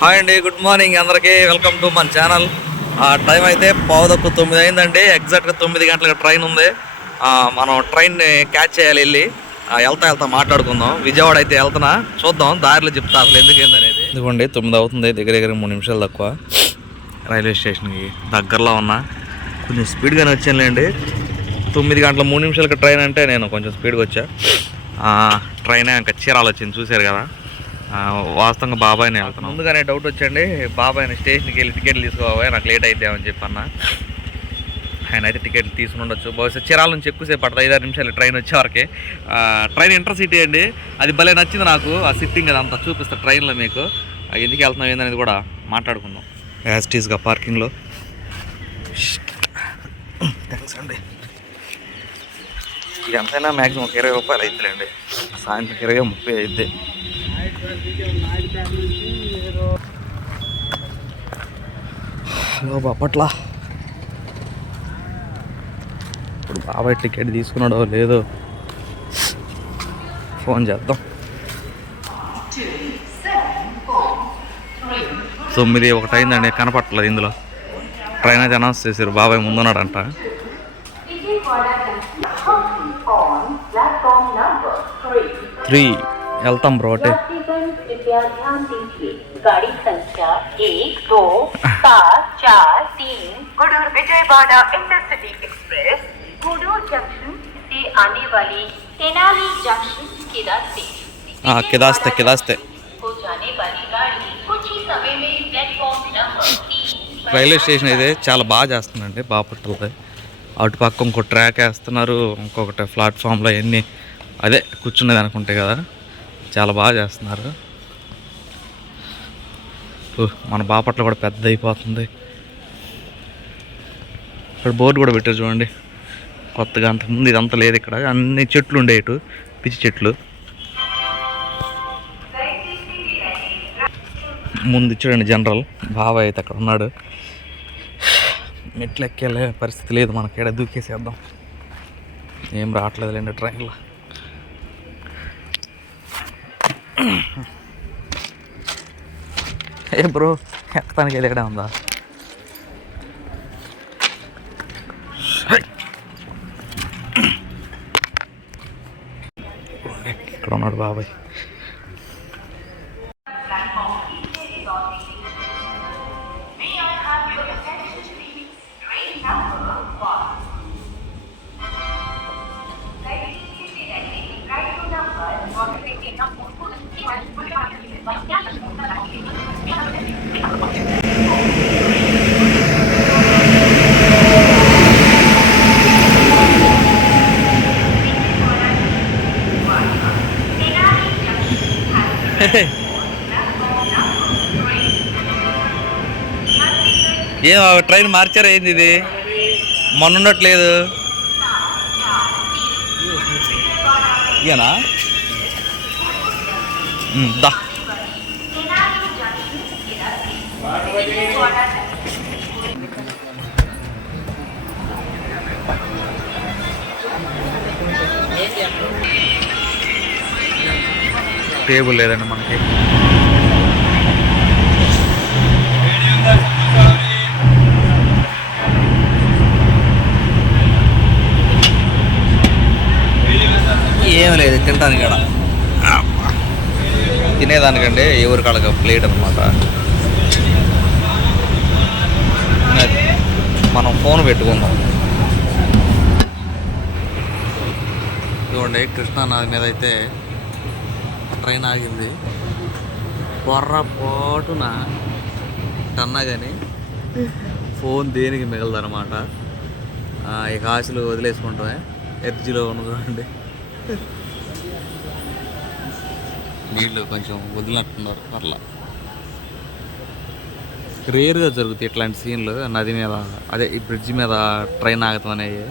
Hi అండి good morning. అందరికీ welcome to మన ఛానల్. టైం అయితే పావుదక్కు తొమ్మిది అయిందండి. ఎగ్జాక్ట్గా తొమ్మిది గంటలకు ట్రైన్ ఉంది. మనం ట్రైన్ని క్యాచ్ చేయాలి వెళ్ళి. వెళ్తా వెళ్తా మాట్లాడుకుందాం. విజయవాడ అయితే వెళ్తున్నా. చూద్దాం దారిలో చెప్తా అసలు ఎందుకు ఏందనేది. ఎందుకండి తొమ్మిది అవుతుంది. దగ్గర దగ్గర మూడు నిమిషాలు తక్కువ. రైల్వే స్టేషన్కి దగ్గరలో ఉన్నా. కొంచెం స్పీడ్గానే వచ్చానులేండి. తొమ్మిది గంటల మూడు నిమిషాలకి ట్రైన్ అంటే నేను కొంచెం స్పీడ్గా వచ్చా. ట్రైన్ ఇంకా చీరాలు వచ్చింది. చూశారు కదా? వాస్తవంగా బాబాయ్ని వెళ్తున్నాను ముందుగానే డౌట్ వచ్చండి. బాబాయ్ని స్టేషన్కి వెళ్ళి టికెట్లు తీసుకోవాలి నాకు లేట్ అయిద్దామని చెప్పి అన్న ఆయన అయితే టికెట్లు తీసుకుని ఉండొచ్చు. బహుశా చీరాల నుంచి ఎక్కువసేపు పడుతుంది. ఐదారు నిమిషాలు ట్రైన్ వచ్చేవరకే ట్రైన్ ఇంటర్సిటీ అండి. అది భలే నచ్చింది నాకు. ఆ సిట్టింగ్ అదంతా చూపిస్తా ట్రైన్లో మీకు. ఎందుకు వెళ్తున్నాం ఏందనేది కూడా మాట్లాడుకుందాం. యాస్టీస్గా పార్కింగ్లో థ్యాంక్స్ అండి. ఇది ఎంతైనా మ్యాక్సిమం ఒక ఇరవై రూపాయలు అవుతుందండి సాయంత్రం ఇరవై ముప్పై అయితే హలో బాపట్ల. ఇప్పుడు బాబాయ్ టికెట్ తీసుకున్నాడో లేదో ఫోన్ చేద్దాం. తొమ్మిది ఒకటి అయిందండి కనపట్లేదు ఇందులో. ట్రైన్ అయితే అనౌన్స్ చేశారు బాబాయ్ ముందున్నాడంట. త్రీ వెళ్తాం బ్రోటే कृपया ध्यान दीजिए गाड़ी संख्या एक दो सात चार तीन Gudur Vijayawada intercity express Gudur junction से आने वाली तेनाली जंक्शन के रास्ते కిదాస్తే కిదాస్తే को जाने वाली गाड़ी कुछ ही समय में प्लेटफॉर्म नंबर तीन पर రైల్వే స్టేషన్ అయితే చాలా బాగా చేస్తుందండి బాపట్లది అటు పక్క ఇంకో ట్రాక్ వేస్తున్నారు ఇంకొకటి ప్లాట్ఫామ్లో ఎన్ని అదే కూర్చునేది అనుకుంటే కదా చాలా బాగా చేస్తున్నారు ఊ, మన బాపట్ల కూడా పెద్ద అయిపోతుంది ఇక్కడ బోర్డు కూడా పెట్టారు చూడండి. కొత్తగా అంతకుముందు ఇదంతా లేదు ఇక్కడ. అన్ని చెట్లు ఉండే ఇటు పిచ్చి చెట్లు. ముందు చూడండి జనరల్. బాబాయ్ అయితే అక్కడ ఉన్నాడు. మెట్లు ఎక్కేలే పరిస్థితి లేదు మనకి. ఇక్కడ దూకేసేద్దాం. ఏం రావట్లేదులేండి ట్రైన్లో. ఏ బ్రో ఎక్కడానికి ఎదగడం ఉందా ఇక్కడ ఉన్నాడు బాబాయ్ ఏం ట్రైన్ మార్చారా ఏంది ఇది? మొన్న ఉండట్లేదు. ఇదేనా ఉమ్, టేబుల్ లేదండి మనకి. ఏం లేదు తినడానికి ఇక్కడ తినేదానికండి ఎవరి కాళ్ళకి ప్లేట్ అనమాట మనం ఫోన్ పెట్టుకుందాం. ఇదిగోండి కృష్ణానది మీద అయితే ట్రైన్ ఆగింది. పొర్రపాటున టన్నా కానీ ఫోన్ దేనికి మిగలదనమాట ఈ కాసులు వదిలేసుకుంటామే. ఎర్జీలో ఉన్నదండి. నీళ్ళు కొంచెం వదిలినట్టున్నారు పర్లా. రేర్గా జరుగుతాయి ఇట్లాంటి సీన్లు నది మీద అదే ఈ బ్రిడ్జ్ మీద ట్రైన్ ఆగటం అనేవి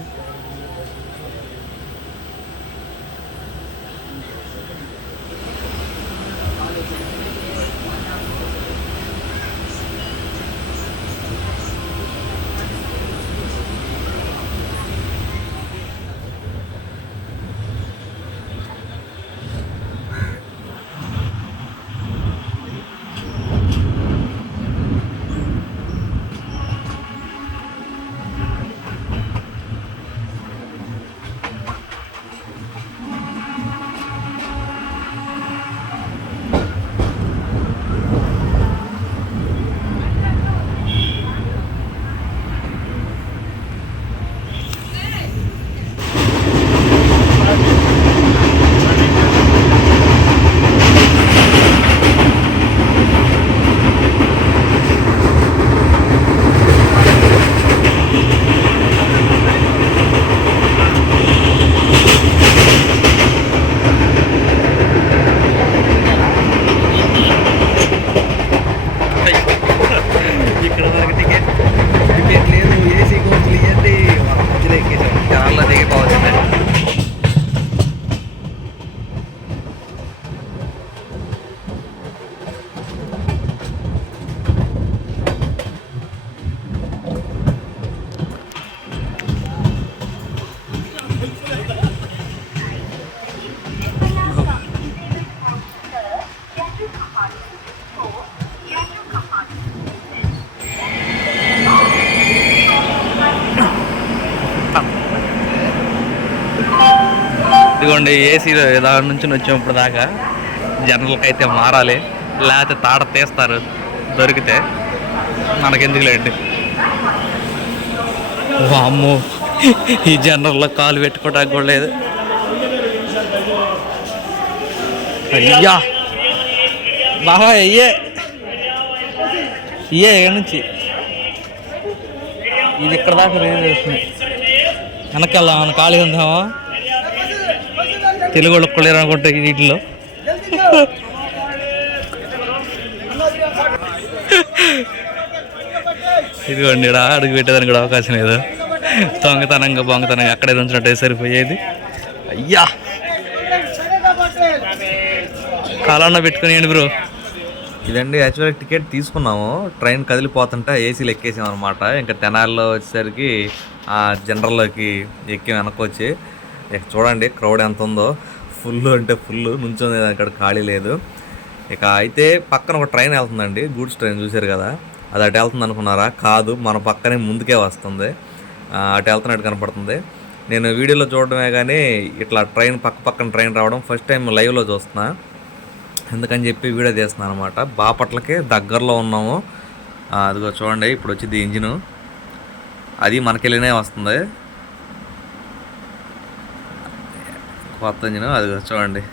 ఇదిగోండి ఏసీ దాని నుంచి వచ్చినప్పుడు దాకా జనరల్కి అయితే మారాలి. లేకపోతే తాడ తీస్తారు దొరికితే మనకెందుకు లేండి అమ్మో ఈ జనరల్లో కాలు పెట్టుకోవడానికి కూడా లేదు. అయ్యా! బాగా అయ్యే ఇయ్యే ఇక్కడ నుంచి. ఇది ఇక్కడ దాకా రేజ్ చేస్తుంది వెనక్కి వెళ్దాం మన ఖాళీ ఉందామా తెలుగు వాళ్ళు ఒక్కలేరు అనుకుంటే వీటిలో ఇదిగోండి ఇక్కడ అడుగు పెట్టేదానికి కూడా అవకాశం లేదు. దొంగతనంగా బొంగతనంగా అక్కడే ఉంచినట్టే సరిపోయేది. అయ్యా! కాలన్న పెట్టుకుని బ్రో? ఇదండి యాక్చువల్గా టికెట్ తీసుకున్నాము. ట్రైన్ కదిలిపోతుంటే ఏసీలు ఎక్కేసాం అనమాట ఇంకా తెనాలిలో వచ్చేసరికి ఆ జనరల్లోకి ఎక్కి వెనక్కి వచ్చి ఇక చూడండి క్రౌడ్ ఎంత ఉందో ఫుల్ అంటే ఫుల్ నుంచొని అక్కడ ఖాళీ లేదు. ఇక అయితే పక్కన ఒక ట్రైన్ వెళ్తుందండి. గూడ్స్ ట్రైన్ చూశారు కదా. అది అటు వెళ్తుంది అనుకున్నారా? కాదు మన పక్కనే ముందుకే వస్తుంది. అటు వెళ్తున్నట్టు కనపడుతుంది. నేను వీడియోలో చూడడమే కానీ ఇట్లా ట్రైన్ పక్క పక్కన ట్రైన్ రావడం ఫస్ట్ టైం లైవ్లో చూస్తున్నా. ఎందుకని చెప్పి వీడియో తీస్తున్నాను అనమాట బాపట్లకి దగ్గరలో ఉన్నాము. అదిగో చూడండి ఇప్పుడు వచ్చింది ఇంజిన్ అది మనకెళ్ళినే వస్తుంది. కొత్త ఇంజిన్ అది చూడండి.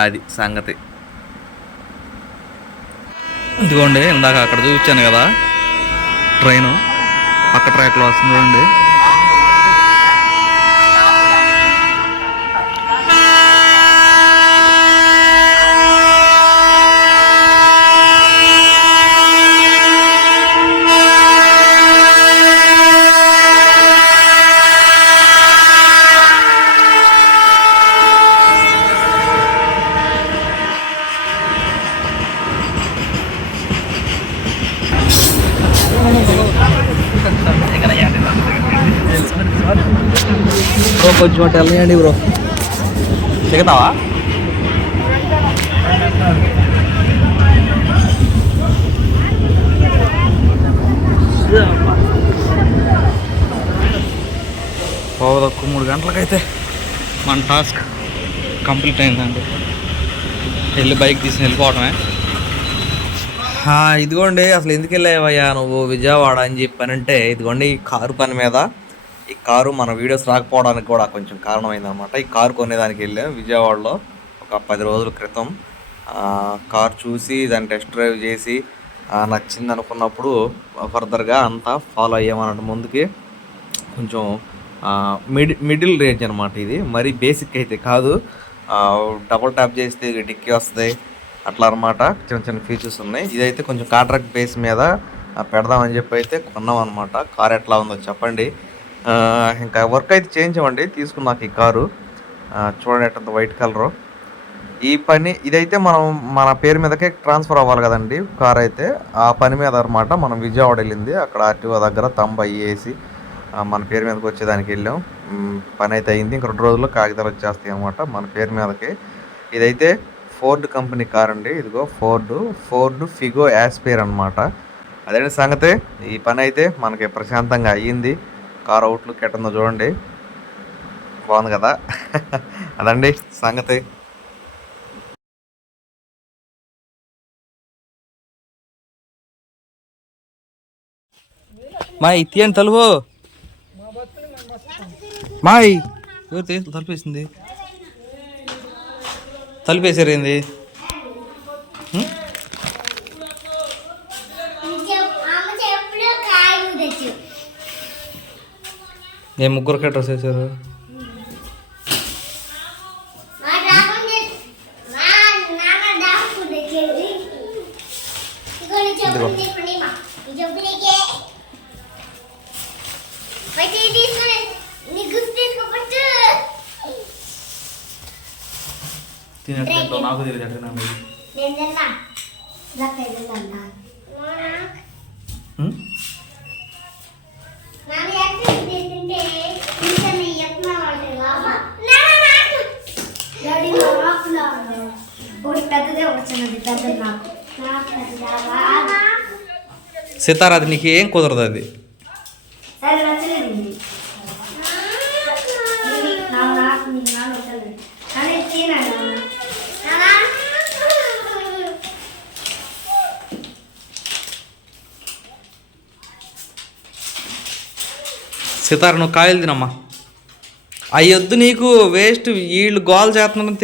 అది సంగతి. ఇదిగోండి ఇందాక అక్కడ చూపించాను కదా ట్రైను. పక్క ట్రాక్లో వస్తుంది చూడండి. కొంచెం అటు వెళ్ళండి బ్రో దిగుతావా పోవదక్కు మూడు గంటలకైతే మన టాస్క్ కంప్లీట్ అయిందండి. వెళ్ళి బైక్ తీసుకుని వెళ్ళిపోవడమే. ఆ, ఇదిగోండి అసలు ఎందుకు వెళ్ళావయ్యా నువ్వు విజయవాడ అని చెప్పానంటే ఇదిగోండి కారు పని మీద ఈ కారు మన వీడియోస్ రాకపోవడానికి కూడా కొంచెం కారణమైందనమాట ఈ కారు కొనేదానికి వెళ్ళాం విజయవాడలో ఒక పది రోజుల క్రితం. కార్ చూసి దాన్ని టెస్ట్ డ్రైవ్ చేసి నచ్చింది అనుకున్నప్పుడు ఫర్దర్గా అంతా ఫాలో అయ్యామన్నట్టు ముందుకి. కొంచెం మిడి మిడిల్ రేంజ్ అనమాట ఇది. మరి బేసిక్ అయితే కాదు. డబుల్ ట్యాప్ చేస్తే డిక్కీ వస్తుంది. అట్లా అనమాట చిన్న చిన్న ఫీచర్స్ ఉన్నాయి. ఇదైతే కొంచెం కాంట్రాక్ట్ బేస్ మీద పెడదామని చెప్పి అయితే కొన్నాం అనమాట కార్ ఎట్లా ఉందో చెప్పండి. ఇంకా వర్క్ అయితే చేయించామండి తీసుకున్నాక ఈ కారు. చూడండి ఎట్ట వైట్ కలరు. ఈ పని ఇదైతే మనం మన పేరు మీదకే ట్రాన్స్ఫర్ అవ్వాలి కదండి కార్ అయితే. ఆ పని మీద అనమాట మనం విజయవాడ వెళ్ళింది అక్కడ ఆర్టీఓ దగ్గర తంబ అయ్యేసి మన పేరు మీదకి వచ్చేదానికి వెళ్ళాం. పని అయితే అయింది ఇంక రెండు రోజుల్లో కాగితాలు వచ్చేస్తాయి అనమాట మన పేరు మీదకి. ఇదైతే ఫోర్డ్ కంపెనీ కార్ అండి ఇదిగో ఫోర్డ్. ఫోర్డ్ ఫిగో యాస్పేర్ అనమాట అదే సంగతే? ఈ పని అయితే మనకి ప్రశాంతంగా అయ్యింది. కార్ అవుట్లుక్ ఎట్టుందో చూడండి. బాగుంది కదా? అదండి సంగతి. మా తీయండి తలుపు. మాయ్. ఎవరు తీ తలుపేసింది? తీసుకుని నీ గుర్తు తీసుకోవచ్చు తినేటట్టు నాకు తెలియదు ఎక్కడ ఒకటి పెద్దదే చిన్నది పెద్దది నాకు. అది నీకు ఏం కుదరదు అది? సీతారా నువ్వు కాయలు తినమ్మా. అవి వద్దు నీకు వేస్ట్ వీళ్ళు గోల్ చేస్తున్నారని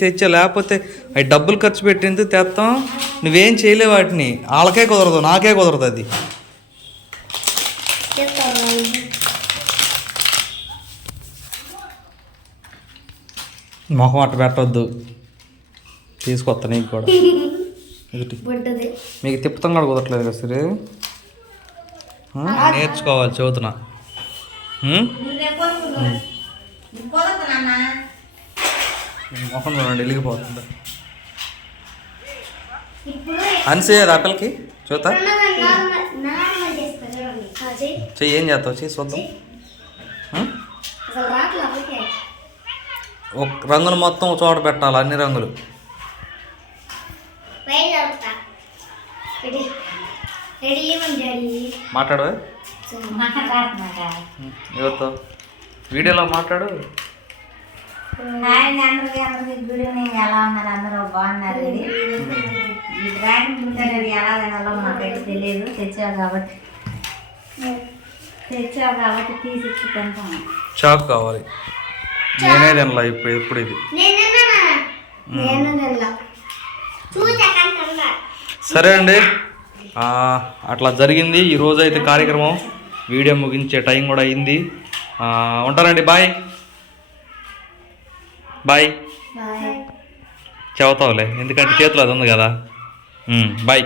తెచ్చా లేకపోతే అవి డబ్బులు ఖర్చు పెట్టింది తెస్తాం నువ్వేం చేయలేవు వాటిని. వాళ్ళకే కుదరదు నాకే కుదరదు అది. మొహం అట్ట పెట్టవద్దు తీసుకొస్తా నీకు కూడా. మీకు తిప్పుతాం కూడా కుదరట్లేదు కదా సరే? నేర్చుకోవాలి చదువుతున్నా? మొహం చూడండి వెలిగిపోతుంది ఇప్పుడు అనిసేయదు అక్కలకి చూతా చెయ్యి. ఏం చేస్తావు? చెయ్యి చూద్దాం. ఒక రంగులు మొత్తం చోట పెట్టాలి అన్ని రంగులు. మాట్లాడవే. ఎవరితో వీడియోలో మాట్లాడు. హాయ్ అండి అందరికీ అందరికీ గుడ్ ఈవినింగ్. ఎలా ఉన్నారు అందరూ? బాగున్నారు ఈ డ్రాగన్ ఫ్రూట్ అనేది ఎలా తినాలో మాకైతే తెలియదు. తెచ్చావు కాబట్టి. తెచ్చావు కాబట్టి తీసి ఇచ్చి తింటాము. చాకు కావాలి. నేనే తినలా ఇప్పుడు ఎప్పుడు ఇది. నేను తినలా. సరే అండి. అట్లా జరిగింది. ఈ రోజు అయితే కార్యక్రమం. వీడియో ముగించే టైం కూడా అయింది. ఉంటానండి బాయ్. బాయ్. చెబుతావులే ఎందుకంటే చేతిలో అది ఉంది కదా. బాయ్.